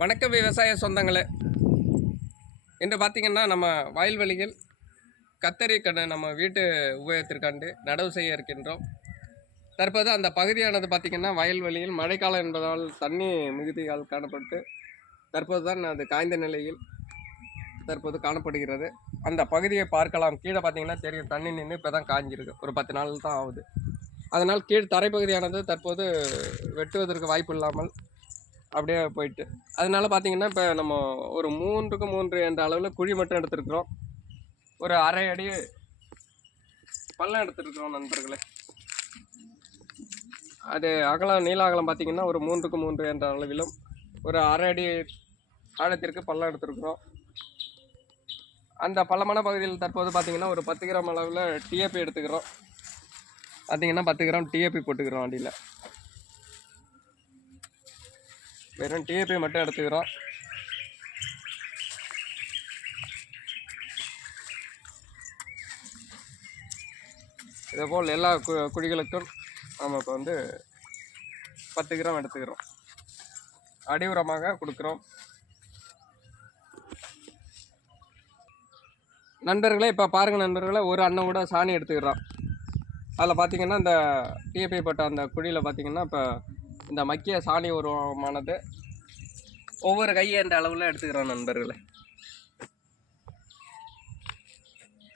வணக்கம் விவசாய சொந்தங்களே. இன்று பார்த்திங்கன்னா நம்ம வயல்வெளியில் கத்தரி கடை நம்ம வீட்டு உபயோகத்திற்காண்டு நடவு செய்ய இருக்கின்றோம். தற்போது அந்த பகுதியானது பார்த்திங்கன்னா வயல்வெளியில் மழைக்காலம் என்பதால் தண்ணி மிகுதியால் காணப்பட்டு தற்போது தான் அது காய்ந்த நிலையில் தற்போது காணப்படுகிறது. அந்த பகுதியை பார்க்கலாம். கீழே பார்த்திங்கன்னா தெரியும் தண்ணி நின்று இப்போ தான் காய்ஞ்சிருக்கு ஒரு பத்து நாள் தான் ஆகுது. அதனால் கீழ் தரைப்பகுதியானது தற்போது வெட்டுவதற்கு வாய்ப்பு இல்லாமல் அப்படியே போயிட்டு. அதனால பார்த்தீங்கன்னா இப்போ நம்ம ஒரு மூன்றுக்கு மூன்று என்ற அளவில் குழி மட்டும் எடுத்துருக்குறோம். ஒரு அரை அடி பள்ளம் எடுத்துருக்குறோம் நண்பர்களே. அது அகலம் நீள அகலம் பார்த்தீங்கன்னா ஒரு மூன்றுக்கு மூன்று என்ற அளவிலும் ஒரு அரை அடி ஆழத்திற்கு பள்ளம் எடுத்துருக்குறோம். அந்த பள்ளமான பகுதியில் தற்போது பார்த்திங்கன்னா ஒரு பத்து கிராம் அளவில் டிஏபி எடுத்துக்கிறோம். பார்த்தீங்கன்னா பத்து கிராம் டிஏபி போட்டுக்கிறோம் அடியில் வெறும் டிஏபி மட்டும் எடுத்துக்கிறோம். இதேபோல் எல்லா கு குழிகளுக்கும் நம்ம இப்போ வந்து பத்து கிராம் எடுத்துக்கிறோம். அடி உரமாக கொடுக்குறோம். நண்பர்களே இப்போ பாருங்கள் நண்பர்களே ஒரு அண்ணன் கூட சாணி எடுத்துக்கிறோம் அதில் பார்த்தீங்கன்னா இந்த டிஏபி போட்ட அந்த குழியில் பார்த்தீங்கன்னா இப்போ இந்த மக்கிய சாணி உருவமானது ஒவ்வொரு கையேண்ட அளவில் எடுத்துக்கிறோம் நண்பர்களே.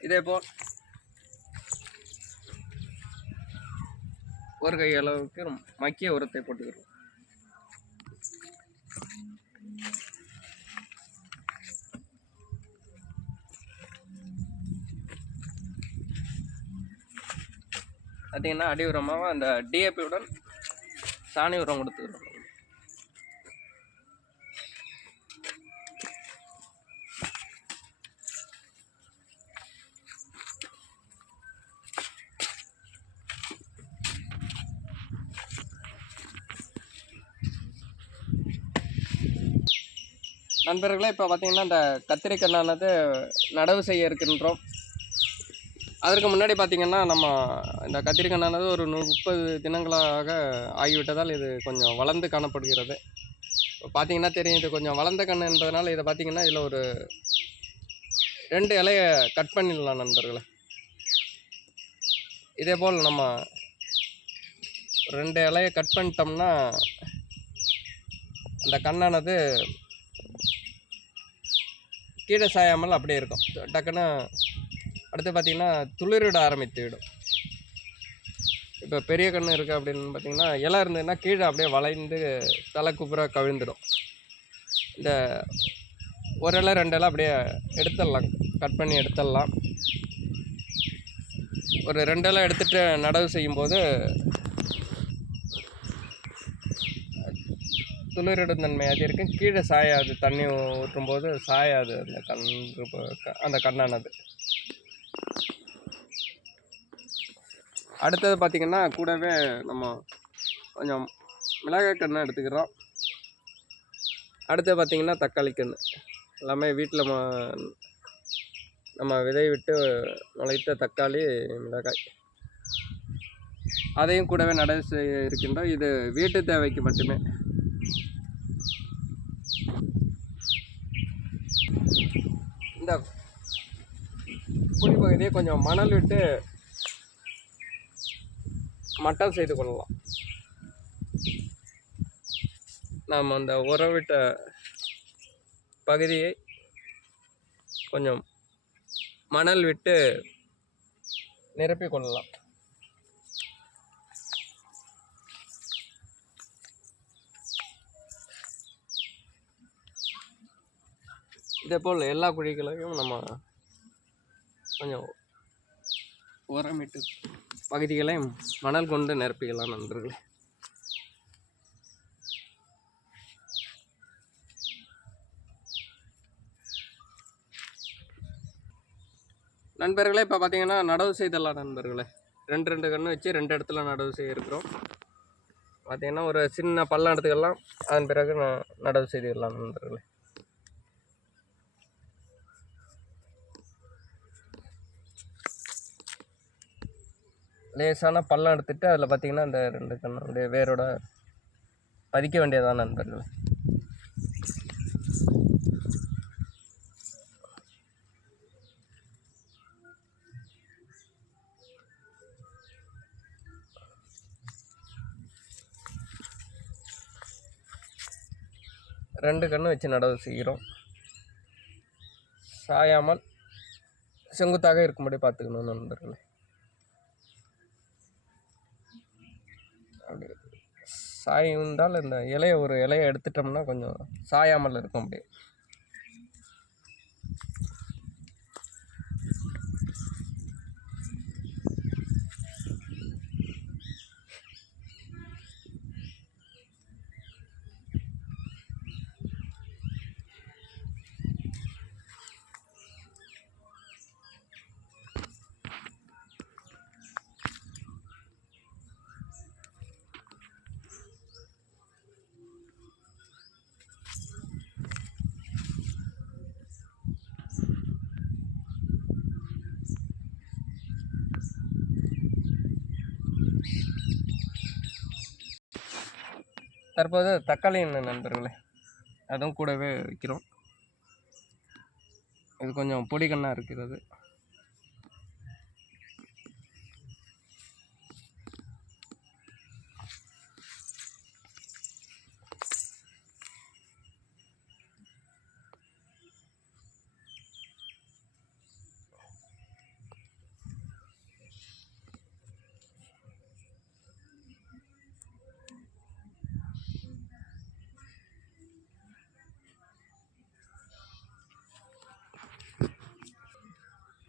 இதேபோல் ஒரு கை அளவுக்கு மக்கிய உரத்தை போட்டுக்கிறோம். பார்த்தீங்கன்னா அடி உரமாக அந்த டிஏபியுடன் சாணி உரம் கொடுத்துக்கிறோம் நண்பர்களே இப்போ பார்த்தீங்கன்னா இந்த கத்திரிக்கண்ணானது நடவு செய்ய இருக்கின்றோம். அதற்கு முன்னாடி பார்த்திங்கன்னா நம்ம இந்த கத்திரிக்கண்ணானது ஒரு முப்பது தினங்களாக ஆகிவிட்டதால் இது கொஞ்சம் வளர்ந்து காணப்படுகிறது. இப்போ பார்த்தீங்கன்னா தெரியும் இது கொஞ்சம் வளர்ந்த கண்ணு என்பதனால் இதை பார்த்திங்கன்னா இதில் ஒரு ரெண்டு இலையை கட் பண்ணிடலாம் நண்பர்களே. இதே போல் நம்ம ரெண்டு இலையை கட் பண்ணிட்டோம்னா அந்த கண்ணானது கீழே சாயாமல் அப்படியே இருக்கும். டக்குன்னு அடுத்து பார்த்தீங்கன்னா துளிரிட ஆரம்பித்து விடும் இப்போ பெரிய கன்று இருக்குது அப்படின்னு பார்த்தீங்கன்னா இலை இருந்ததுன்னா கீழே அப்படியே வளைந்து தலை குப்புற கவிழ்ந்துடும். இந்த ஒரு இலை ரெண்டு இலை அப்படியே எடுத்துடலாம். கட் பண்ணி எடுத்துடலாம். ஒரு ரெண்டு இலை எடுத்துகிட்டு நடவு செய்யும்போது துளிரிடும் தன்மை அது இருக்கும். கீழே சாயாது தண்ணி ஊற்றும்போது சாயாது அந்த கன்று அந்த கண்ணானது. அடுத்தது பார்த்திங்கன்னா கூடவே நம்ம கொஞ்சம் மிளகாய் கன்று எடுத்துக்கிறோம். அடுத்து பார்த்திங்கன்னா தக்காளி கன்று எல்லாமே வீட்டில் நம்ம விதை விட்டு முளைத்த தக்காளி மிளகாய். அதையும் கூடவே நடவு செய்ய இருக்கின்றோம். இது வீட்டு தேவைக்கு மட்டுமே. இந்த குடிப்பகுதியை கொஞ்சம் மணல் விட்டு மட்டம் செய்து கொள்ளலாம். நாம் அந்த உறவிட்ட பகுதியை கொஞ்சம் மணல் விட்டு நிரப்பிக் கொள்ளலாம். இதே போல் எல்லா குழிகளையும் நம்ம கொஞ்சம் உரமிட்டு பகுதிகளை மணல் கொண்டு நிரப்பிக்கலாம் நண்பர்களே. நண்பர்களே இப்போ பார்த்தீங்கன்னா நடவு செய்தலாம் நண்பர்களே. ரெண்டு ரெண்டு கன்று வச்சு ரெண்டு இடத்துல நடவு செய்யிருக்கிறோம் பார்த்திங்கன்னா பார்த்தீங்கன்னா ஒரு சின்ன பள்ளம் எடுத்துக்கலாம். அதன் பிறகு நான் நடவு செய்திடலாம் நண்பர்களே. லேசான பள்ளம் எடுத்துகிட்டு அதில் பார்த்தீங்கன்னா அந்த ரெண்டு கண்ணோடைய வேரோட பதிக்க வேண்டியதான் நண்பர்கள். ரெண்டு கண்ணு வச்சு நடவு செய்கிறோம். சாயாமல் செங்குத்தாக இருக்கும்படி பார்த்துக்கணும் நண்பர்களே. சாய்ந்தால் இந்த இலையை ஒரு இலையை எடுத்துட்டோம்னா கொஞ்சம் சாயாமல் இருக்கும் அப்படியே. தற்போது தக்காளி எண்ணெய் நண்பர்களே அதுவும் கூடவே வைக்கிறோம். இது கொஞ்சம் பொடி கண்ணாக இருக்கிறது.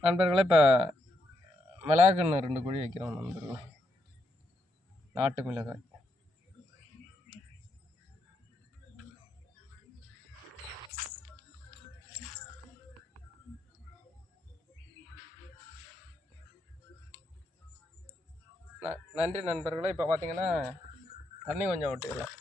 நண்பர்களே இப்போ மிளகாக்கன்று ரெண்டு குழி வைக்கிறோம் நண்பர்களே. நாட்டு மிளகாய். ந- நன்றி நண்பர்களே. இப்போ பார்த்தீங்கன்னா தண்ணி கொஞ்சம் விட்டுக்கலாம்.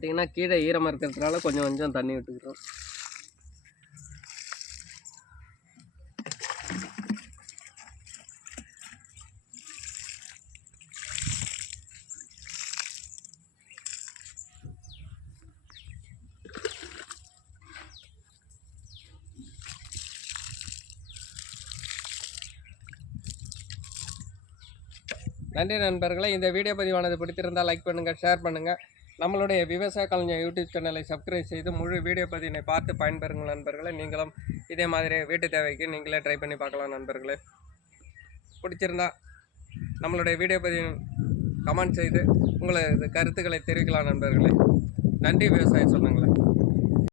பார்த்தீங்கன்னா கீழே ஈரமாக இருக்கிறதுனால கொஞ்சம் கொஞ்சம் தண்ணி விட்டுக்கிறோம். நன்றி நண்பர்களே இந்த வீடியோ பதிவானது பிடித்திருந்தால் லைக் பண்ணுங்கள் ஷேர் பண்ணுங்கள் நம்மளுடைய விவசாய கலைஞர் யூடியூப் சேனலை சப்ஸ்கிரைப் செய்து முழு வீடியோ பதிவினை பார்த்து பயன்பெறுங்கள் நண்பர்களே. நீங்களும் இதே மாதிரி வீட்டு தேவைக்கு நீங்களே ட்ரை பண்ணி பார்க்கலாம் நண்பர்களே. பிடிச்சிருந்தா நம்மளுடைய வீடியோ பதிவு கமெண்ட் செய்து உங்களது கருத்துக்களை தெரிவிக்கலாம் நண்பர்களே. நன்றி விவசாய சொந்தங்களே.